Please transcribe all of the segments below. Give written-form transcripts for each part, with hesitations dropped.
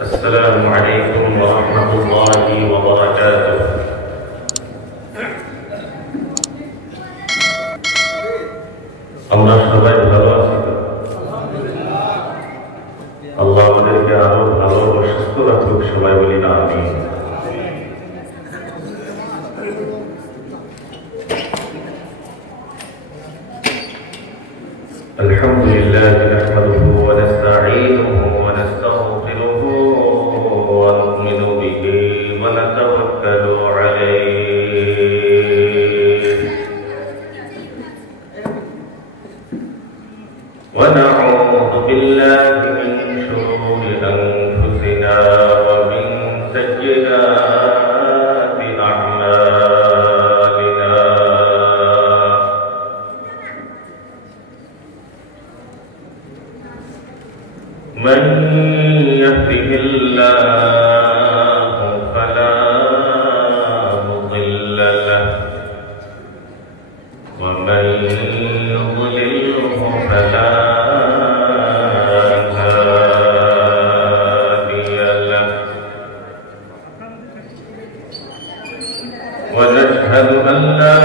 السلام عليكم ورحمة الله وبركاته. আমরা সবাই ভালো আছি তো? আল্লাহ আমাদেরকে আরো ভালো ও সুস্থ রাখুক, সবাই বলি না আমিন। الحمد لله نحمده ونستعينه ونستغفره ونؤمن به ونتوكل عليه ونعوذ بالله من شرور أنفسنا ومن سيئات أعمالنا. من يهده الله فلا مضل له ومن يضلله فلا هادي له. ونشهد أن لا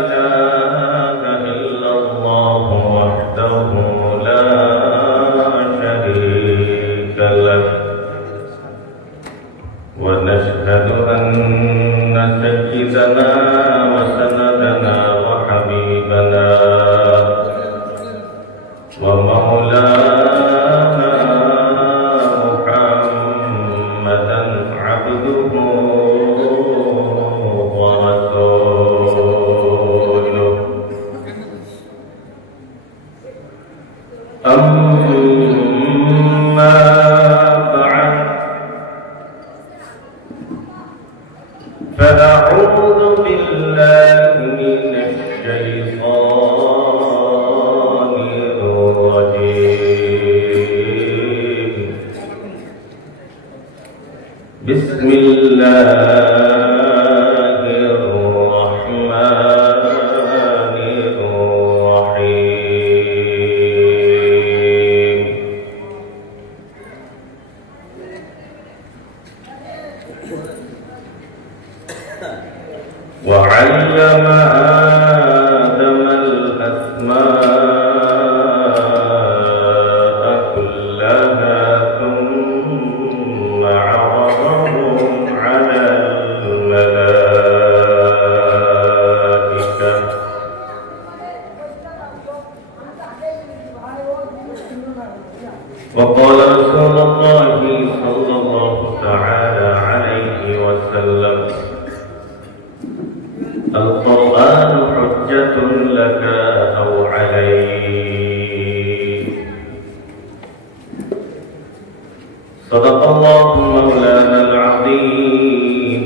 إله إلا الله وحده لا شريك له. ونشهد أن سيدنا وسندنا وحبيبنا ومولانا محمدا عبده ورسوله. أما بعد فأعوذ بالله من الشيطان الرجيم. بسم الله الرحمن الرحيم. وعلم آدم الأسماء كلها ثم عرضهم على الملائكة وقال رسول الله صلى الله تعالى عليه وسلم: القرآن حجة لك أو عليك. صدق الله مولانا العظيم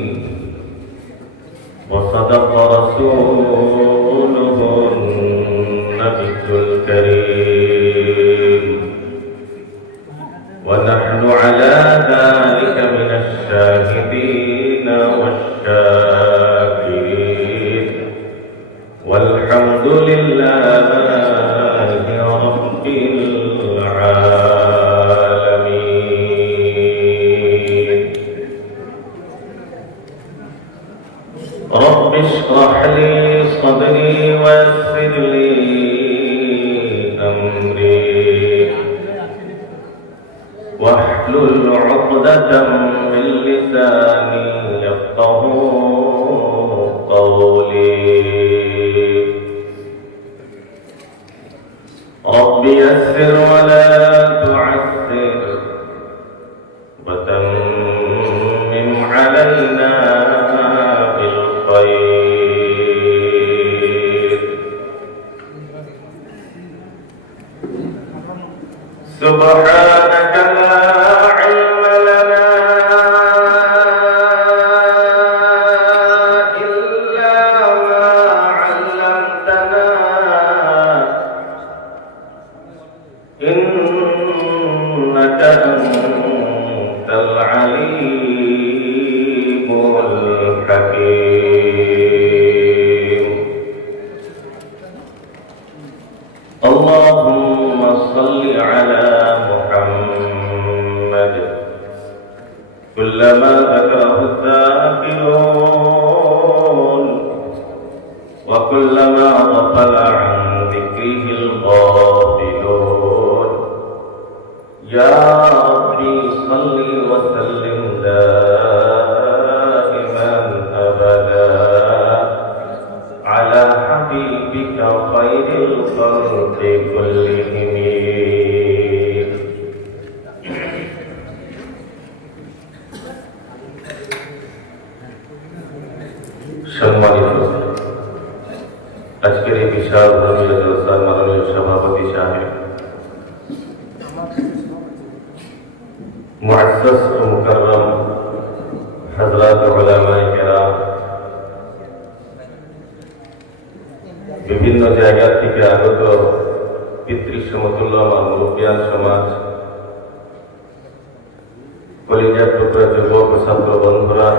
وصدق رسوله النبي الكريم، ونحن على ذلك من الشاهدين والشاكرين، والحمد لله رب العالمين. رب اشرح لي صدري ويسر لي أمري واحلل عقدة من لساني يفقهوا قولي. رب يسر ولا تعسر وتمم علينا بالخير. سبحانك لا علم لنا إلا ما علمتنا إنك أنت العليم الحكيم. اللهم صل على محمد كلما ذكره الذاكرون وكلما غفل عن ذكره الغافلون يا ربي صل وسلم دائما أبدا على حبيبك خير الخلق كلهم সম্মানিত আজকের এই বিশাল ধর্মীয় জলসার মাননীয় সভাপতি সাহেব, মুআজ্জাজ ও মুকাররম হযরত উলামায়ে কেরাম, বিভিন্ন জায়গা থেকে আগত পিতৃ সমতুল্য মুরব্বিয়ান সমাজ, কলিজার টুকরা যুবক ও ছাত্র বন্ধুরা,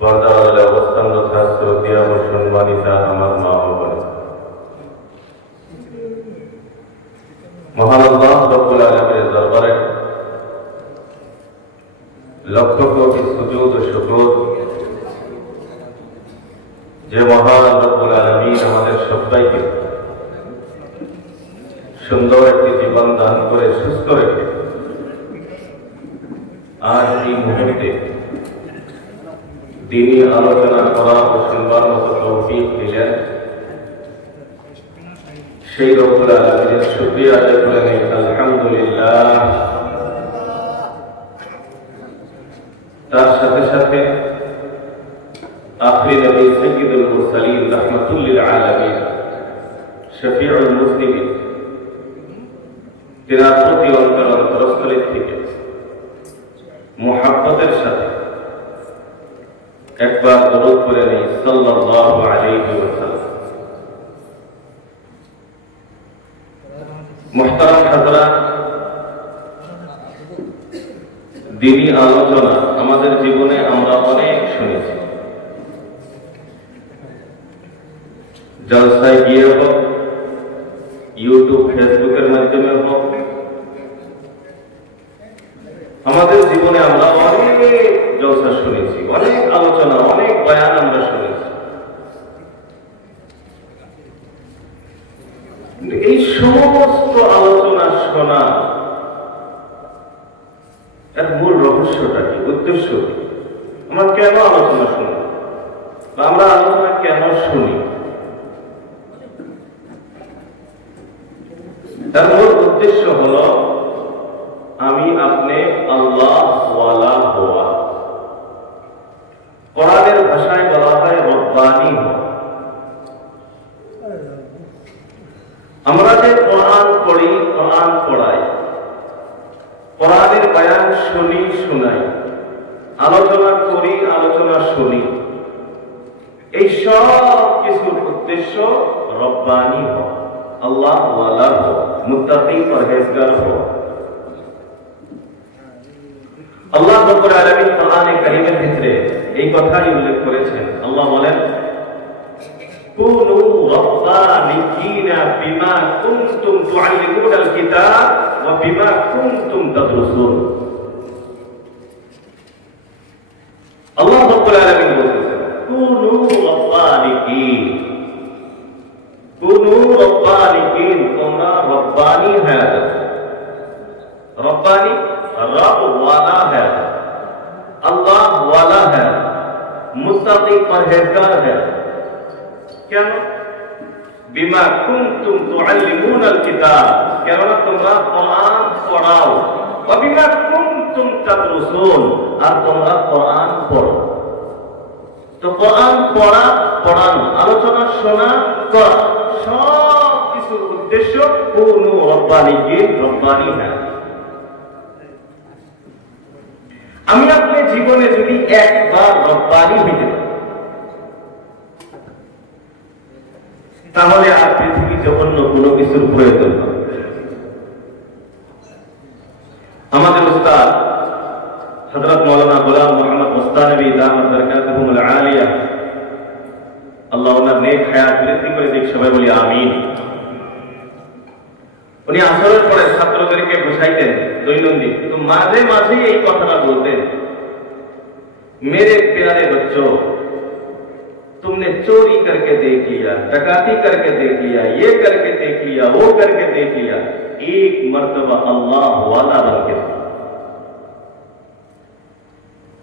পর্দার অবস্থানরত শ্রদ্ধেয় ও সম্মানিতা আমার মা ও বোন, মহান আল্লাহ রব্বুল আলামিনের দরবারে লক্ষ কোটি সুজুদ ও শুকর যে মহান রব্বুল আলামিন আমাদের সবাইকে সুন্দর একটি জীবন দান করে সুস্থ রেখে আজ এই মুহূর্তে দিনী আলোচনা করা ও শুনবার মতো তৌফিক দিলেন, সেই রব্বুল আলামিনের শুকরিয়া আদায় করে নেই আলহামদুলিল্লাহ। তার সাথে সাথে আখির নবী সাইয়্যিদুল মুরসালিন রাহমাতুল লিল আলামিন শফিউল মুসলিমিন তিনার প্রতি অন্তরস্থল থেকে মুহাব্বতের সাথে একবার দরুদ পড়ে নেই সাল্লাল্লাহু আলাইহি ওয়াসাল্লাম। মুহতারাম হাজরাত, দ্বীনি আলোচনা আমাদের জীবনে আমরা অনেক শুনেছি, জলসায় গিয়ে হোক, ইউটিউব ফেসবুকের মাধ্যমে হোক, আমাদের জীবনে আমরা অনেক জলসা শুনেছি, অনেক আলোচনা, অনেক বয়ান আমরা শুনেছি। এই সমস্ত আলোচনা শোনা এর মূল রহস্যটা কি, উদ্দেশ্য কি? আমরা কেন আলোচনা শুনি বা আমরা আলোচনা কেন শুনি? তার মূল উদ্দেশ্য হলো আমি আপনি আল্লাহ ওয়ালা হওয়া। কোরআনের ভাষায় বলা হয় রব্বানি হওয়া। আমরা যে কোরআন পড়ি, কোরআন পড়াই, কোরআনের বয়ান শুনি, শোনাই, আলোচনা করি, আলোচনা শুনি, এই সব কিছুর উদ্দেশ্য রব্বানি হওয়া, আল্লাহ ওয়ালা হওয়া, মুত্তাকি পরহেজগার হওয়া। আল্লাহ রাব্বুল আলামিন কোরআনে কারীমের ভিতরে এই কথাই উল্লেখ করেছেন। আল্লাহ বলেন, কুনু রাব্বানিয়িনা বিমা কুনতুম তুআল্লিমুনাল কিতাব ওয়া বিমা কুনতুম তাদরুসুন। আল্লাহ রাব্বুল আলামিন বলেছেন, কুনু রাব্বানিয়িন, কুনু রাব্বানিয়িন, তোমরা রব্বানি হয়ে যাও। রব্বানি रब वाला है, अल्लाह वाला है, मुत्तकी परहेजगार है। क्या? बिमा कुंतुम तुअल्लिमूनल किताब, কেননা তোমরা কোরআন পড়াও, ওয়া বিমা কুনতুম তাদরুসুন, আর তোমরা কোরআন পড়ো। তো কোরআন পড়া, পড়ানো, আলোচনা শোনা, করা, সব কিছুর উদ্দেশ্য কুনু রব্বানিয়িন, রব্বানি হয়। আমি আপনার জীবনে যদি একবার রব্বানি হইতে পারি, তাহলে আর পৃথিবীতে অন্য কোনো কিছুর প্রয়োজন হবে। আমাদের উস্তাদ হযরত মাওলানা গোলাম মোহাম্মদ মুস্তানবী দামাত বরকাতুহুল আলিয়া, আল্লাহ ওনার নেক হায়াত বৃদ্ধি করে দিক, সবাই বলি আমিন। উনি আসরের পরে ছাত্রদেরকে বুঝাইতেন দৈনন্দিন, কিন্তু মাঝে মাঝেই এই কথাটা বলতেন, मेरे प्यारे बच्चों, तुमने चोरी करके देख लिया, डकैती करके देख लिया, ये करके देख लिया, वो करके देख लिया, एक मर्तबा अल्लाह वाला बन के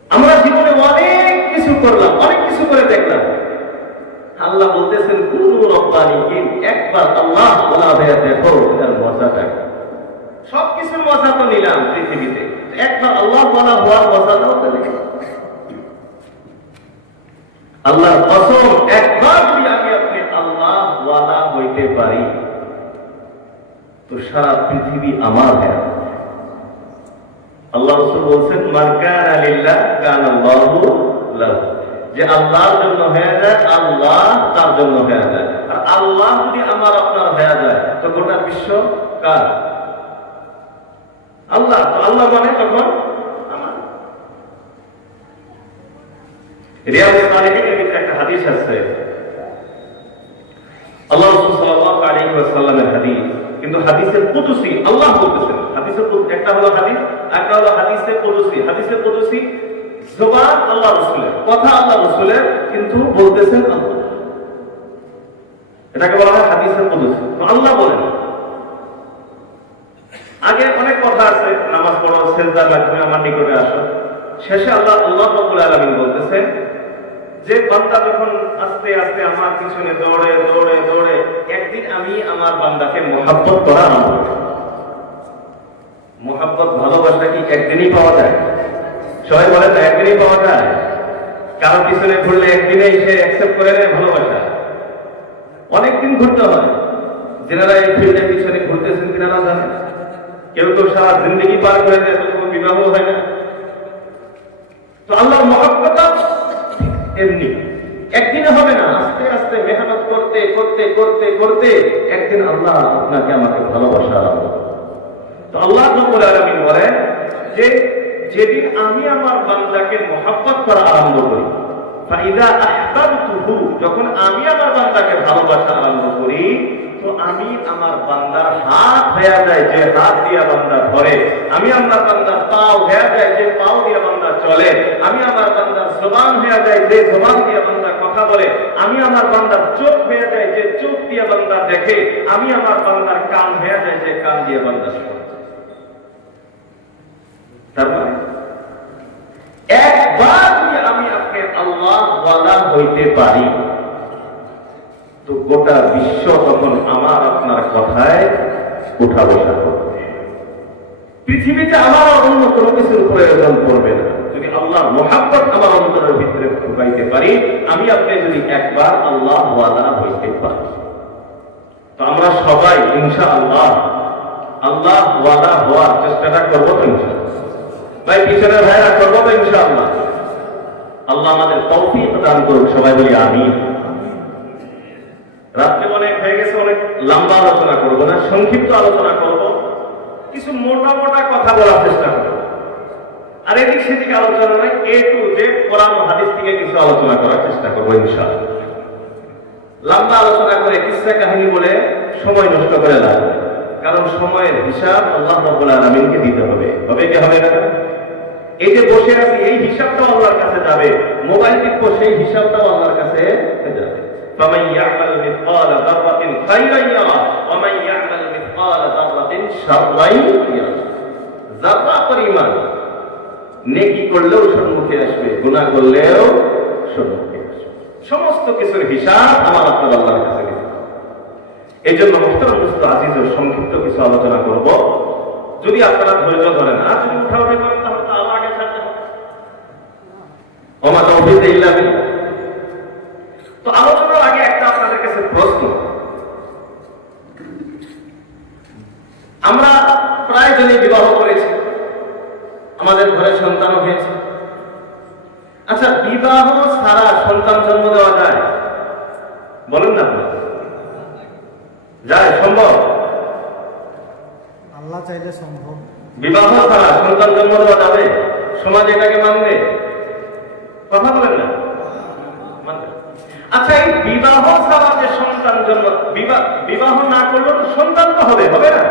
আমরা জীবনে অনেক কিছু করলাম, অনেক কিছু করে দেখলাম। আল্লাহ বলতেছেন কুনু রব্বানিয়িন, একবার আল্লাহ ওয়ালা হয়ে দেখো এর মজাটা। সবকিছুর মজা তো নিলাম পৃথিবীতে, একবার আল্লাহ ওয়ালা হওয়ার মজাটাও তো নিলাম। আল্লাহর কসম, একবার যদি আমি আপনি আল্লাহ ওয়ালা হইতে পারি তো সারা পৃথিবী আমার হয়ে যাবে। আল্লাহ রাসূল বলেন মান কানা লিল্লাহ কানা আল্লাহু লাহু, যে আল্লাহর জন্য হয়ে যায় আল্লাহ তার জন্য হয়ে যায়। আর আল্লাহ যদি আমার আপনার হয়ে যায় তো গোটা বিশ্ব কার? আল্লাহ। তো আল্লাহ মানে তখন আমার। রিয়াদুস সালিহিনের ভিতরে একটা হাদিস আছে, আল্লাহ রাসূল সাল্লাল্লাহু আলাইহি ওয়াসাল্লামের হাদিস, কিন্তু হাদিসের কুদসি আল্লাহ বলতেছেন। হাদিসের একটা হলো হাদিস, একটা হলো হাদিসের কুদসি। হাদিসের কুদসি জবান আল্লাহ রাসূলের, কথা আল্লাহ রাসূলের, কিন্তু বলতেছেন আল্লাহ। এটাকে বলা হয় হাদিসের কুদসি। তো আল্লাহ বলেন, আগে অনেক কথা আছে, নামাজ পড়ো, সিজদার মাধ্যমে আমার নিকটে আসো। শেষে আল্লাহ রাব্বুল আলামিন বলতেছেন যে বান্দা যখন আস্তে আস্তে আমার পিছনে দৌড়ে দৌড়ে দৌড়ে, একদিন আমি আমার বান্দাকে মুহাব্বত করা আরম্ভ করি। মুহাব্বত, ভালোবাসা কি একদিনই পাওয়া যায়? সবাই বলে না একদিনই পাওয়া যায়। কারো পিছনে ঘুরলে একদিনেই সে অ্যাকসেপ্ট করে নেয় ভালোবাসা? অনেকদিন ঘুরতে হয়। যারা এই ফিল্ডের পিছনে ঘুরতেছেন কিনা জানেন, কেউ কেউ সারা জিন্দগি পার করে দেয়, তবু বিবাহ হয় না। তো আল্লাহর মুহাব্বত এমনি একদিনে হবে না, আস্তে আস্তে মেহনত করতে করতে করতে করতে একদিন আল্লাহ আপনাকে আমাকে ভালোবাসা আরম্ভ করে। তো আল্লাহ রাব্বুল আলামিন বলেন যে যেদিন আমি আমার বান্দাকে মুহাব্বত করা আরম্ভ করি, ফাইদা আহবাবতুহু, যখন আমি আমার বান্দাকে ভালোবাসা আরম্ভ করি, তো আমি আমার বান্দার হাত হয়ে যায় যে হাত দিয়ে বান্দা ধরে, আমি আমার বান্দার পাও হয়ে যায় যে পাও দিয়ে বান্দা চলে, আমি আমার বান্দার জবান হয়ে যায় যে জবান দিয়ে বান্দা কথা বলে, আমি আমার বান্দার চোখ হয়ে যায় যে চোখ দিয়ে বান্দা দেখে, আমি আমার বান্দার কান হয়ে যায় যে কান দিয়ে বান্দা শোনে। তারপরে একবার যদি আমি আপনি আল্লাহ ওয়ালা হইতে পারি তো গোটা বিশ্ব তখন আমার আপনার কথায় উঠা বসা করবে। পৃথিবীতে আমার অন্য কোনো কিছুর প্রয়োজন পড়বে না যদি আল্লাহর মুহাব্বত আমার অন্তরের ভিতরে ঢুকাইতে পারি। আমি আপনি যদি একবার আল্লাহ ওয়ালা হইতে পারি তো আমরা সবাই ইনশাআল্লাহ আল্লাহ ওয়ালা হওয়ার চেষ্টাটা করবো তো ইনশাআল্লাহ। ভাই পিছনের ভাইরা করবো তো ইনশাআল্লাহ। আল্লাহ আমাদের তৌফিক দান করুন, সবাই বলি আমিন। রাত্রে অনেক হয়ে গেছে, অনেক লম্বা আলোচনা করবো না, সংক্ষিপ্ত আলোচনা করব, কিছু মোটা মোটা কথা বলার চেষ্টা করব। আর এদিক সেদিকে আলোচনা নয়, এ টু জেড কোরআন ও হাদিস থেকে কিছু আলোচনা করার চেষ্টা করবো ইনশাআল্লাহ। লম্বা আলোচনা করে কিসসা কাহিনী বলে সময় নষ্ট করে লাভ নেই, কারণ সময়ের হিসাব আল্লাহ রাব্বুল আলামিনকে দিতে হবে। হবে কি হবে না? এই যে বসে আছি এই হিসাবটাও আল্লাহর কাছে যাবে, মোবাইল টিপবো সেই হিসাবটাও আল্লাহর কাছে যাবে। فمن يعمل مثقال ذرة خيرا يره ومن يعمل مثقال ذرة شرا يره। যারা পরিমাণ নেকি করলেও সম্মুখে আসবে, গুনাহ করলেও সম্মুখে আসবে, সমস্ত কিছুর হিসাব আমার আপনার আল্লাহর কাছে দিতে হবে। এই জন্য মুহতারাম দোস্ত আজিজ ও সংক্ষিপ্ত কিছু আলোচনা করব। যদি আপনারা ধৈর্য ধরেন, আর যদি উঠাউঠি করেন তাহলে তো আরো আগে ছাড়তে হবে। ওমা তাওফীক ইল্লা বিল্লাহ। তো আলোচনার আগে একটা আপনাদের কাছে প্রশ্ন। আমরা প্রায় জনই বিবাহ করেছি, আমাদের ঘরে সন্তান হয়েছে। আচ্ছা, বিবাহ ছাড়া সন্তান জন্ম দেওয়া যায়? বলেন না আপনারা, যায়? সম্ভব? আল্লাহ চাইলে সম্ভব। বিবাহ ছাড়া সন্তান জন্ম দেওয়া যাবে? সমাজ এটাকে মানবে? কথা বলেন না, মানবে। আচ্ছা, এই বিবাহ ছাড়া যে সন্তান জন্ম, বিবাহ না করলেও তো সন্তান তো হবে, হবে না?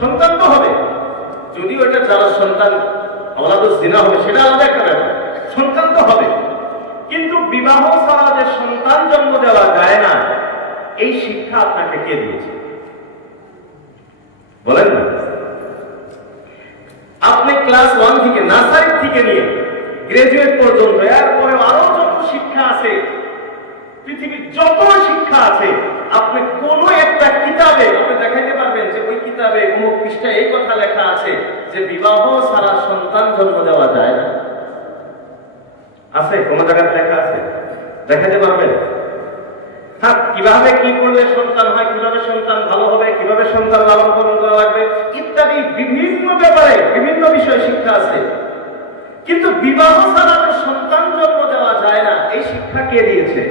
সন্তান তো হবে, যদিও এটা যারা সন্তান আওলাদুজ জিনা হবে সেটা আলাদা একটা ব্যাপার, সন্তান তো হবে। কিন্তু বিবাহ ছাড়া যে সন্তান জন্ম দেওয়া যায় না, এই শিক্ষা আপনাকে কে দিয়েছে বলেন না? আপনি ক্লাস 1 থেকে, নার্সারি থেকে নিয়ে গ্রাজুয়েট পর্যন্ত, এরপরে আরো যত শিক্ষা আছে, পৃথিবীর যত শিক্ষা আছে, আপনি কোন একটা কিতাবে আপনি দেখাইতে পারবেন যে ওই কিতাবে অমুক পৃষ্ঠায় এই কথা লেখা আছে যে বিবাহ ছাড়া সন্তান জন্ম দেওয়া যায় না? আছে? কোন জায়গায় লেখা আছে? দেখাতে পারবেন? হ্যাঁ, কিভাবে কি করলে সন্তান হয়, কিভাবে সন্তান ভালো হবে, কিভাবে সন্তান লালন পালন করা লাগবে ইত্যাদি বিভিন্ন ব্যাপারে বিভিন্ন বিষয় শিক্ষা আছে। কিন্তু বিবাহ ছাড়া যে সন্তান জন্ম দেওয়া যায় না, এই শিক্ষা কে দিয়েছে?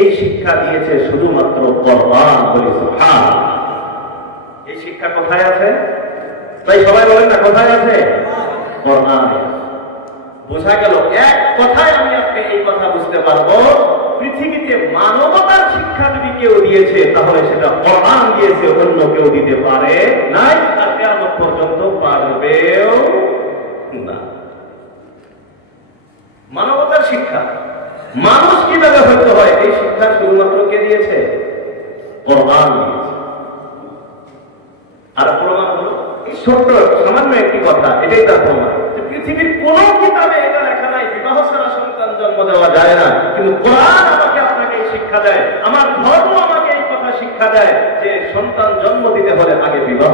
এই শিক্ষা দিয়েছে শুধুমাত্র কোরআন। বলি সুবহানাল্লাহ। এই শিক্ষা কোথায় আছে? তাই সবাই বলেন না, কোথায় আছে? কোরআনে। বোঝা গেল, এক কথায় আমি আপনি এই কথা বুঝতে পারবো, পৃথিবীতে মানবতার শিক্ষা যদি কেউ দিয়েছে তাহলে সেটা কোরআন দিয়েছে, অন্য কেউ দিতে পারে নাই, আর কিয়ামত পর্যন্ত পারবেও না। মানবতার শিক্ষা, মানুষ কিভাবে হতে হয়, এই শিক্ষা শুধুমাত্র কে দিয়েছে? কোরআন দিয়েছে। আর প্রমাণ হলো এই ছোট্ট সামান্য একটি কথা, এটাই তার প্রমাণ যে পৃথিবীর কোন কিতাবে এটা লেখা নাই বিবাহ ছাড়া সন্তান জন্ম দেওয়া যায় না, কিন্তু কোরআন আমাকে আপনাকে এই শিক্ষা দেয়, আমার ধর্ম আমাকে এই কথা শিক্ষা দেয় যে সন্তান জন্ম দিতে হলে আগে বিবাহ।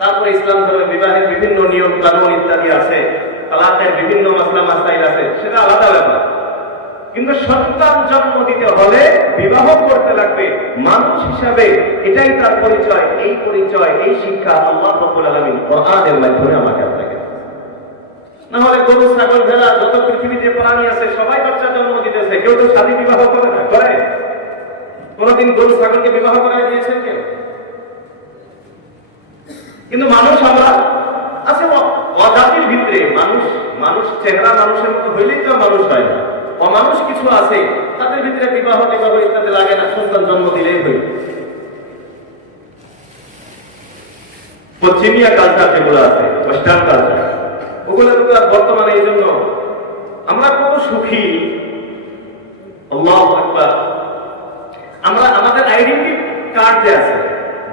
তারপরে ইসলাম ধর্মে বিবাহের বিভিন্ন নিয়ম কানুন ইত্যাদি আছে, তালাকের বিভিন্ন মাসলা মাসাইল আছে, সেটা আলাদা ব্যাপার। কিন্তু সন্তান জন্ম দিতে হলে বিবাহ করতে লাগবে। মানুষ হিসাবে এটাই তার পরিচয়, এই পরিচয়, এই শিক্ষা আল্লাহ রাব্বুল আলামিন কোরআনের মাধ্যমে আমাকে আপনাকে। না হলে গরু ছাগল ভেড়া যত পৃথিবীতে প্রাণী আছে সবাই বাচ্চা জন্ম দিতেছে, কেউ তো শাদী বিবাহ করে না, করে? কোনদিন গরু ছাগলকে বিবাহ করায় দিয়েছেন কেউ? কিন্তু মানুষ আমরা আছে অজাতির ভিতরে, মানুষ চেহারা মানুষের মতো হইলেই তো মানুষ হয় না, অমানুষ কিছু আছে, তাদের ভিতরে বিবাহ ইত্যাদি লাগে না, সন্তান জন্ম দিলেই হই। পশ্চিমিয়া কালচার যেগুলো আছে, ওয়েস্টার্ন কালচার, ওগুলো তো বর্তমানে এই জন্য আমরা কত সুখী, আল্লাহু আকবার। আমরা আমাদের আইডেন্টি কার্ড যে আছে,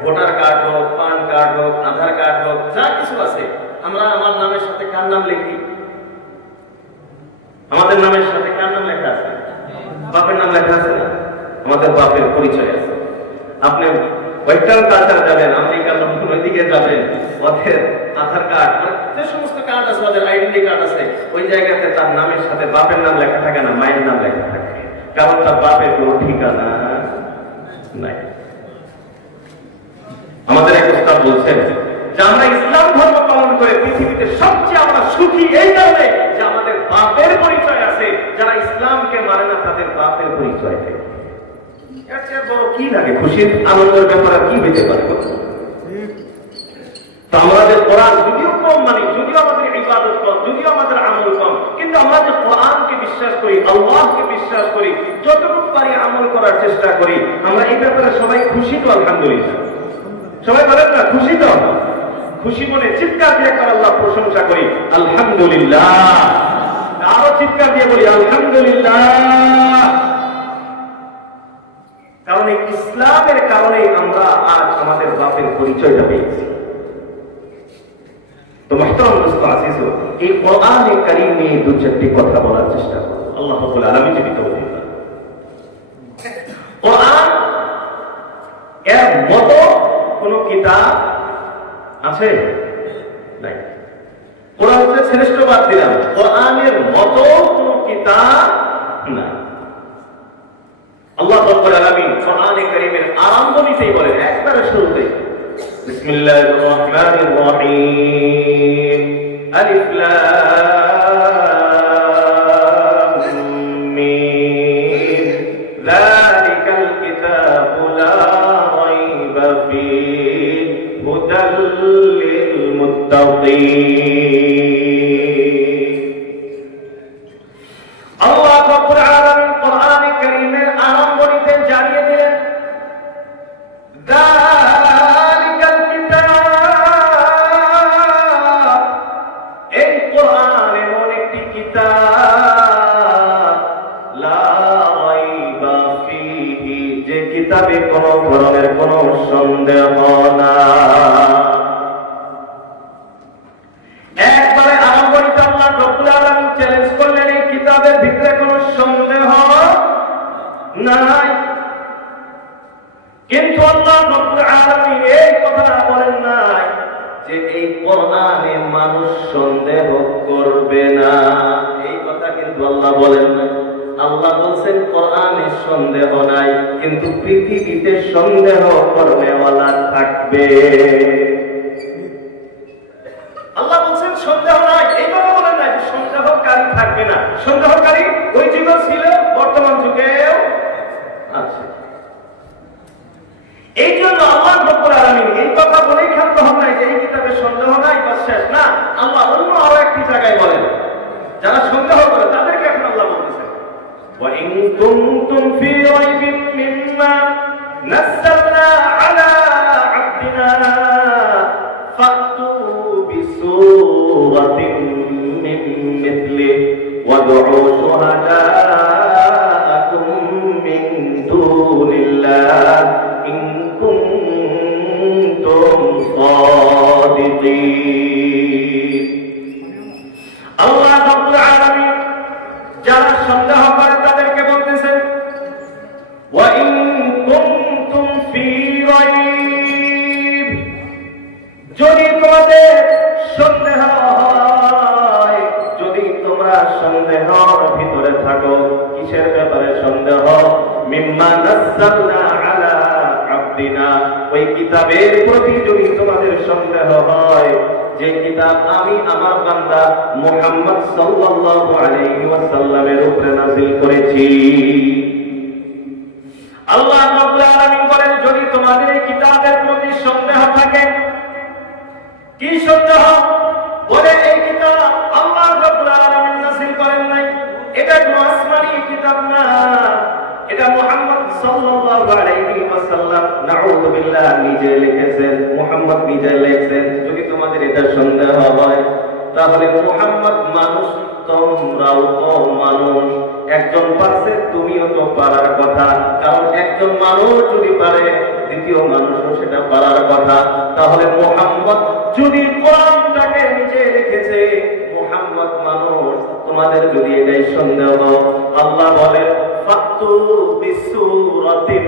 ভোটার কার্ড হোক, পান কার্ড হোক, আধার কার্ড হোক, যা কিছু আছে, আমরা আমার নামের সাথে কার নাম লিখি? আমাদের নামের সাথে কার নাম লেখা আছে? বাপের নাম লেখা আছে না? আমাদের বাপের পরিচয় আছে। আপনি ওয়েস্টার্ন কালচার যাবেন, আমেরিকার ওইদিকে যাবেন, ওদের আধার কার্ড, যে সমস্ত কার্ড আছে, ওদের আইডেন্টি কার্ড আছে, ওই জায়গাতে তার নামের সাথে বাপের নাম লেখা থাকে না, মায়ের নাম লেখা থাকে, কারণ তার বাপের কোনো ঠিকানা নাই। আমাদের এক উস্তাদ বলছেন যে আমরা ইসলাম ধর্ম পালন করে পৃথিবীতে সবচেয়ে আমরা সুখী এই কারণে যে আমাদের বাপের পরিচয় আছে। যারা ইসলামকে মানে না তাদের বাপের পরিচয় নেই। এর চেয়ে বড় কি লাগে? খুশির আনন্দের ব্যাপার কি হইতে পারে? তো আমরা যে কোরআন যদিও কম মানি, যদিও আমাদের ইবাদত কম, যদিও আমাদের আমল কম, কিন্তু আমরা যে কোরআনকে বিশ্বাস করি, আল্লাহকে বিশ্বাস করি, যতটুকু পারি আমল করার চেষ্টা করি, আমরা এই ব্যাপারে সবাই খুশি তো? আলহামদুলিল্লাহ। সবাই বলেন না খুশি তো? খুশি মনে চিৎকার দিয়ে একবার আল্লাহ প্রশংসা করি, আলহামদুলিল্লাহ। আরো চিৎকার দিয়ে বলি আলহামদুলিল্লাহ। কারণ এই ইসলামের কারণে আমরা আজ আমাদের বাপের পরিচয়টা পেয়েছি। তো মুহতারাম দোস্ত আজিজ, এই কোরআনে কারীমে দু চারটি কথা বলার চেষ্টা করব। আল্লাহ রাব্বুল আলামিন যদি তৌফিক দেন। কোরআন এর মতো কোন কিতাব আছে? নাই। কোরআন হচ্ছে শ্রেষ্ঠ, বাদ দিলাম, কোরআনের মতো কোন কিতাব নাই। আল্লাহ রাব্বুল আলামিন কোরআনে কারীমের আরম্ভণীতেই বলেন, একবারে শুরুতে, বিসমিল্লাহির রহমানির রহিম, আলিফ লাম মিম, যালিকাল কিতাবু লা রাইবা ফীহি হুদাল লিল মুত্তাকিন। আল্লাহ রাব্বুল আলামিন কোরআনে কারীমের আরম্ভণীতে জানিয়ে দিলেন, যে কিতাবে কোনো ধরনের কোনো সন্দেহ না। একবারে আরম্ভতে আল্লাহ রাব্বুল আলামিন চ্যালেঞ্জ করলেন এই কিতাবের ভিতরে কোনো সন্দেহ নাই। কিন্তু আল্লাহ রাব্বুল আলামিন এই কথা বলেন নাই যে এই কোরআনে মানুষ সন্দেহ করবে না, এই কথা কিন্তু আল্লাহ বলেন নাই। আল্লাহ বলছেন কোরআনে সন্দেহ নাই, কিন্তু পৃথিবীতে সন্দেহ করনেওয়ালা থাকবে। আল্লাহ বলছেন সন্দেহ নাই, এই কথা বলেন নাই যে সন্দেহকারী থাকবে না। সন্দেহকারী ওই যুগে ছিল, বর্তমান যুগেও আছে। এই জন্য আল্লাহ রাব্বুল আলামিন এই কথা বলেই ক্ষান্ত হন নাই যে এই কিতাবে সন্দেহ নাই বা শেষ না। আল্লাহ অন্য আরো একটি জায়গায় বলেন যারা সন্দেহ করে তাদেরকে এখন আল্লাহ বলতেছেন ওয়া ইন কুনতুম ফি রাইবিন মিম্মা নাযালনা আলা আবদিনা ফাতু বিসূরাতিন মিন মিথলি ওয়াদউ শুহাদাআকুম মিন দুনিল্লাহ ইন কুনতুম সাদিকিন। আল্লাহ রাব্বুল আলামিন যারা সন্দেহ করে তাদেরকে বলতেছেন ওয়া ইন কুনতুম ফি রাইব, যদি তোমাদের সন্দেহ হয়, যদি তোমরা সন্দেহের ভিতরে থাকো, কিসের ব্যাপারে সন্দেহ? মিম্মা নাযালনা আলা আবদিনা, ওই কিতাবের প্রতি যদি তোমাদের সন্দেহ হয় যে কিতাব আমি আমার বান্দা মুহাম্মদ সাল্লাল্লাহু আলাইহি ওয়াসাল্লামের উপরে নাযিল করেছি। আল্লাহ রাব্বুল আলামিন বলেন যদি তোমাদের এই কিতাবের প্রতি সন্দেহ থাকে, কি সন্দেহ? বলে এই কিতাব আল্লাহ রাব্বুল আলামিন নাযিল করেন নাই, এটা কোনো আসমানি কিতাব না, এটা মুহাম্মদ সাল্লাল্লাহু আলাইহি ওয়াসাল্লাম নাউযু বিল্লাহ নিজে লিখেছেন, মুহাম্মদ নিজে লিখেছেন। যদি তোমাদের এটা সন্দেহ হয় তাহলে মুহাম্মদ মানুষ, তোমরাও তো মানুষ, একজন পারছে তুমিও তো পারার কথা, কারণ একজন মানুষ যদি পারে দ্বিতীয় মানুষও সেটা পারার কথা। তাহলে মুহাম্মদ যদি কোরআনটাকে নিজে লিখেছে, মুহাম্মদ মানুষ, তোমাদের যদি এটাই সন্দেহ, আল্লাহ বলে ফাতু বিসূরাতিন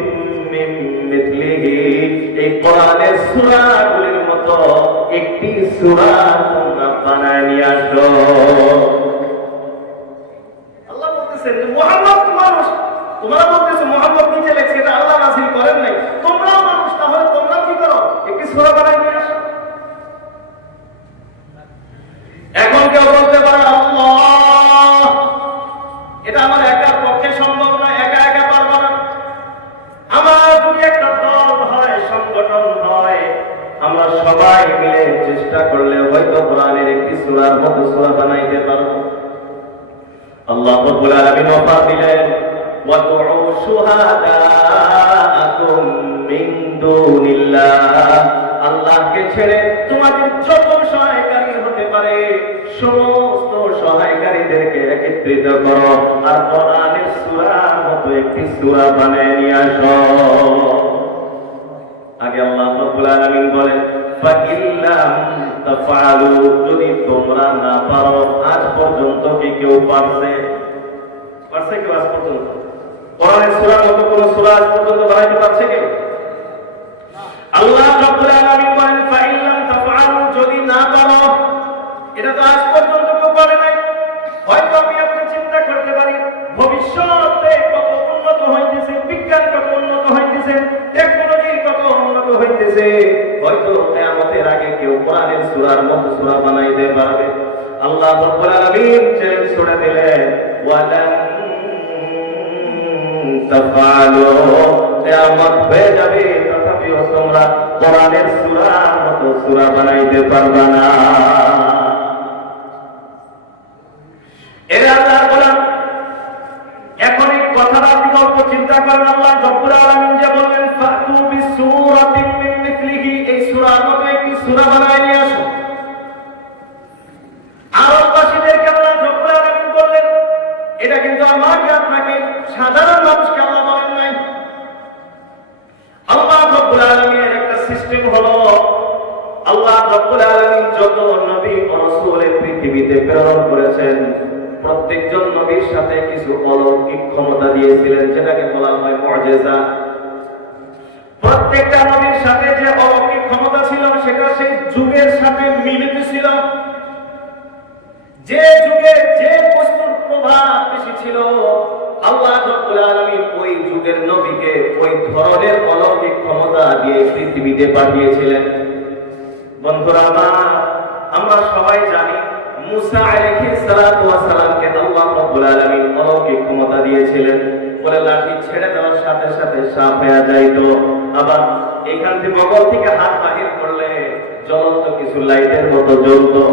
মিন মিথলিহি, এই কোরআনের সূরাগুলির মতো একটি সূরা তোমরা বানায় নিয়ে আসো। আল্লাহ বলতেছেন যে মুহাম্মদ মানুষ, তোমরা বলতেছো মুহাম্মদ নিজে লিখছে, এটা আল্লাহ নাযিল করেন নাই, তোমরাও মানুষ, তাহলে তোমরা কি করো? একটি সূরা বানায় নিয়ে আসো। এখন কেউ বলতে পারে আল্লাহ এটা আমার একার পক্ষে সম্ভব নয়, একা একা পারবো না। আমার যদি একটা দল হয়, সংগঠন হয়, আমরা সবাই মিলে চেষ্টা করলে হয়তো কোরআনের একটি সূরার মতো সূরা বানাইতে পারবো। আল্লাহ রাব্বুল আলামিন ওয়াফা দিলেন ওয়াদউ শুহাদাআকুম মিন দুনিল্লাহ, আল্লাহকে ছেড়ে তোমাদের যত সহায়কারী হতে পারে সমস্ত সহায়কারীদেরকে একত্রিত করো আর কোরআনের সূরার মতো একটি সূরা বানিয়ে নিয়ে আসো। আগে আল্লাহ রাব্বুল আলামিন বলেন ফাইল্লাম তাফআলু, যদি তোমরা না পারো, আজ পর্যন্ত কি কেউ পারছে? পারছে কেউ আজ পর্যন্ত? কোরআনের সূরার মতো কোন সূরা আজ পর্যন্ত বানাইতে পারছে কেউ? আল্লাহ রাব্বুল আলামিন বলেন ফাইল্লাম তাফআলু, যদি না পারো, এটা তো আজ পর্যন্ত কেউ পারে নাই। হয়তো আমি আপনি চিন্তা করতে পারি ভবিষ্যতে কত উন্নত হইতেছে, বিজ্ঞান কত উন্নত হইতেছে, টেকনোলজি কত উন্নত হইতেছে, হয়তো কিয়ামতের আগে কেউ কোরআনের সূরার মতো সূরা বানাইতে পারবে। আল্লাহ রাব্বুল আলামিন চ্যালেঞ্জ ছড়ে দিলেন ওয়ালান তাফআলু, কিয়ামত হয়ে যাবে তথাপিও তোমরা কোরআনের সূরার মতো সূরা বানাইতে পারবে না। এর আল্লাহর গোলাম, এখন এই কথাটা আপনি অল্প চিন্তা করেন। আল্লাহ রাব্বুল আলামিন যে বললেন ফাতু বিসূরাতিন মিন মিথলিহি, এই সূরার মতো একটি সূরা বানায় নিয়ে আসো। আরববাসীদেরকে আল্লাহ রাব্বুল আলামিন বললেন, এটা কিন্তু আমাকে আপনাকে সাধারণ মানুষকে আল্লাহ বলেন নাই, রাব্বুল আলামিন যত নবী ও রাসূল পৃথিবীতে প্রেরণ করেছেন প্রত্যেকজন নবীর সাথে কিছু অলৌকিক ক্ষমতা দিয়েছিলেন, যেটাকে বলা হয় মুআজিজা। প্রত্যেকটা নবীর সাথে যে অলৌকিক ক্ষমতা ছিল সেটা সেই যুগের সাথে মিলিত ছিল। যে যুগে যে বস্তুর প্রভাব বেশি ছিল, আল্লাহ রাব্বুল আলামিন ওই যুগের নবীকে ওই ধরনের অলৌকিক ক্ষমতা দিয়ে পৃথিবীতে পাঠিয়েছিলেন। বন্ধুরা আমরা সবাই জানি মুসা আলাইহিস সালাতু ওয়াস সালামকে আল্লাহ রাব্বুল আলামিন অলৌকিক ক্ষমতা দিয়েছিলেন। বলে লাঠি ছেড়ে দেওয়ার সাথে সাথে সাপ হয়ে যাইতো, আবার এখান থেকে বগল থেকে হাত বাহির করলে জ্বলন্ত কিছু লাইটের মতো জ্বলতো।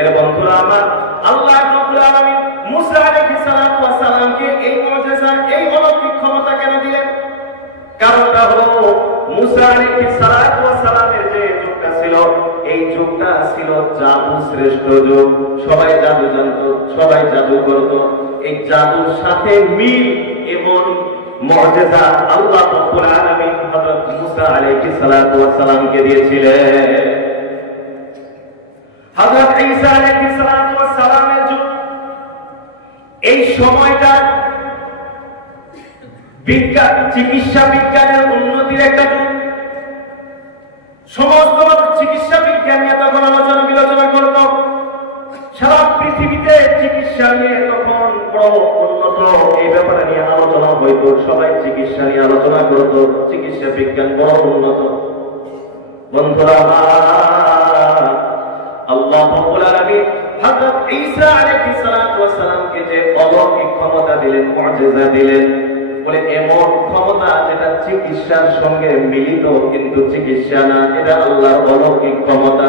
এর বন্ধুরা আমার আল্লাহ রাব্বুল আলামিন মুসা আলাইহিস সালাতু ওয়াস সালামকে এই মুআজিজা এই অলৌকিক ক্ষমতা কেন দিলেন? কারণটা হলো মুসা আলাইহিস সালাতু ওয়াস সালামের যে যুগটা ছিল এই যুগটা ছিল জাদু শ্রেষ্ঠ যুগ। সবাই জাদু জানতো, সবাই জাদু করত। এই জাদুর সাথে মিল এমন মুআজিজা আল্লাহ রাব্বুল আলামিন হযরত মুসা আলাইহিস সালাতু ওয়াস সালামকে দিয়েছিলেন। হযরত ঈসা আলাইহিস সালাতু ওয়াস সালামের যুগ, এই সময়টা বিজ্ঞান চিকিৎসা বিজ্ঞানের উন্নতির একটা যুগ। সমস্ত চিকিৎসা বিজ্ঞান নিয়ে তখন আলোচনা বিলোচনা করত। সারা পৃথিবীতে চিকিৎসা নিয়ে তখন বড় উন্নত এই ব্যাপারে নিয়ে আলোচনা হইত। সবাই চিকিৎসা নিয়ে আলোচনা করত, চিকিৎসা বিজ্ঞান বড় উন্নত। বন্ধুরা আল্লাহ রাব্বুল আলামিন হযরত ঈসা আলাইহিস সালাতু ওয়াস সালামকে যে অলৌকিক ক্ষমতা দিলেন, মুআজিজা দিলেন, বলে এমন ক্ষমতা যেটা চিকিৎসার সঙ্গে মিলিত কিন্তু চিকিৎসা না, এটা আল্লাহর অলৌকিক ক্ষমতা।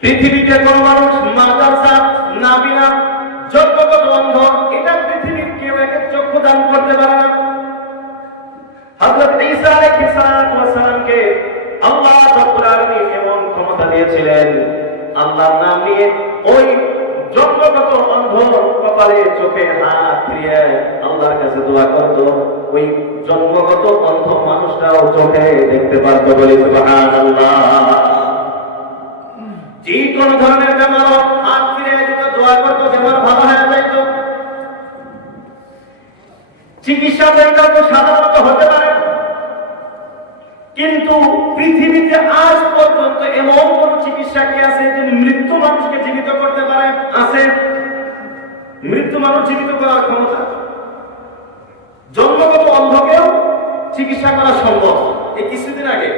পৃথিবীতে কোন মানুষ মাদ্রাসা নাবিনা যোগ্যগত অন্ধ, এটা পৃথিবীর কেউ একে চক্ষু দান করতে পারে না। হযরত ঈসা আলাইহিস সালাতু ওয়াস সালামকে আল্লাহ রাব্বুল আলামিন এমন ক্ষমতা দিয়েছিলেন, আল্লাহর নাম নিয়ে ওই জন্মগত অন্ধ কপালে চোখে হাত দিয়ে আল্লাহর কাছে দোয়া করত, ওই জন্মগত অন্ধ মানুষটাও চোখে দেখতে পারত। বলি সুবহানাল্লাহ। যে কোন ধরনের বেমার হাত ফিরে দিত, দোয়া করত, বেমার ভালো হয়ে যাইত। চিকিৎসা তো সাধারণত হতে পারে, কিন্তু পৃথিবীতে আজ পর্যন্ত এমন কোন চিকিৎসা কি আছে যে মৃত্যু মানুষকে জীবিত করতে পারে? আছে। মৃত্যু মানুষ জীবিত করার ক্ষমতা। জন্মগত অন্ধকেও চিকিৎসা করা সম্ভব। এই কিছুদিন আগে,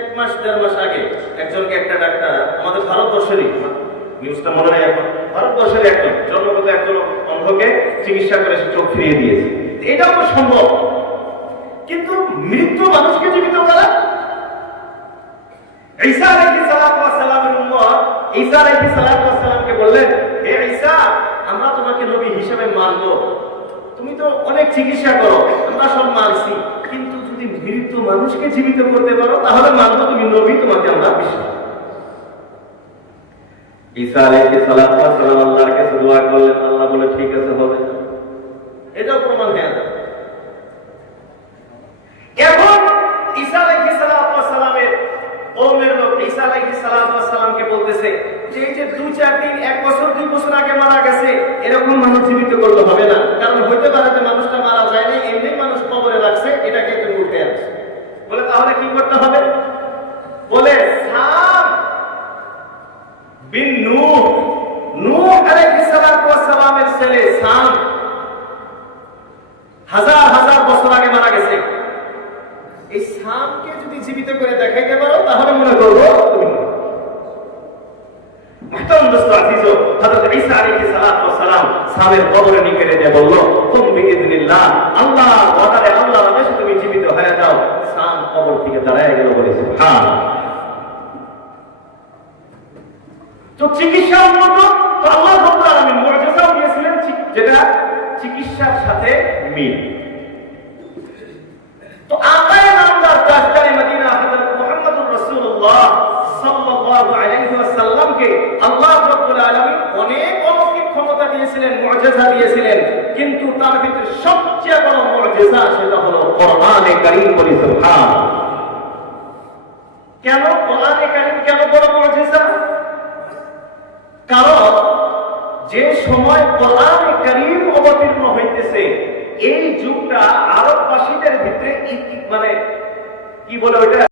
এক মাস দেড় মাস আগে একজনকে একটা ডাক্তার আমাদের ভারতবর্ষেরই, নিউজটা মনে নেই এখন, ভারতবর্ষের একজন জন্মগত একজন অন্ধকে চিকিৎসা করে সে চোখ ফিরিয়ে দিয়েছে। এটাও তো সম্ভব, কিন্তু মৃত্যু মানুষকে জীবিত করা? ঈসা আলাইহিস সালাতু ওয়াস সালামের উম্মত ঈসা আলাইহিস সালাতু ওয়াস সালামকে বললেন, হে ঈসা, আমরা তোমাকে নবী হিসেবে মানব, তুমি তো অনেক চিকিৎসা করো, আমরা সব মানছি, কিন্তু যদি মৃত্যু মানুষকে জীবিত করতে পারো তাহলে মানব, তুমি নবী, তোমাকে আমরা বিশ্বাস। ঈসা আলাইহিস সালাতু ওয়াস সালাম আল্লাহর কাছে দোয়া করলেন, আল্লাহ বলে ঠিক আছে, হবে। এটাও প্রমাণ হয়ে যাবে। এখন ঈসা আলাইহিস সালাতু ওয়াস সালামের কওমের লোক ঈসা আলাইহিস সালাতু ওয়াস সালামকে বলতেছে যে এই যে 2-4 দিন 1 বছর 2 বছর আগে মারা গেছে এরকম মানুষ জীবিত করতে হবে না, কারণ হইতে পারে যে মানুষটা মারা যায় না, এমনি মানুষ কবরে রাখছে, এটাকে তুমি উঠে আনছো। বলে তাহলে কি করতে হবে? বলে সাম বিন নূহ আলাইহিস সালাতু ওয়াস সালামের ছেলে সাম হাজার হাজার বছর আগে মারা গেছে। এই সামকে যদি জীবিত করে দেখাইতে পারো তাহলে মনে করবো তুমি। মুহতারাম দোস্ত আজিজ, হযরত ঈসা আলাইহিস সালাতু ওয়াস সালাম সামের কবরে নিকেরে দিয়ে বলল, তুম বিইذنিল্লাহ, আল্লাহ ওয়াদারে আল্লাহর আদেশে তুমি জীবিত হয়ে যাও। সাম কবর থেকে দাঁড়ায় গেল, বলে সুবহান। তো চিকিৎসা উন্নত, তো আল্লাহ রাব্বুল আলামিন মুআজিজাও দিয়েছিলেন যেটা চিকিৎসার সাথে মিল। তো আকায়ে নামদার তাজদারে মদিনা হযরত মুহাম্মদুর রাসূলুল্লাহ সাল্লাল্লাহু আলাইহি ওয়াসাল্লামকে আল্লাহ রাব্বুল আলামিন অনেক অলৌকিক ক্ষমতা দিয়েছিলেন, মুআজিজা দিয়েছিলেন, কিন্তু তার ভিতরে সবচেয়ে বড় মুআজিজা সেটা হলো কোরআনে কারীম। বলি সুবহান। কেন কোরআনে কারীম কেন বড় মুজিজা? কারণ যে সময় কোরআনে কারীম অবতীর্ণ হইতেছে এই যুগটা আরববাসীদের ভিতরে মানে কি বলে ওইটা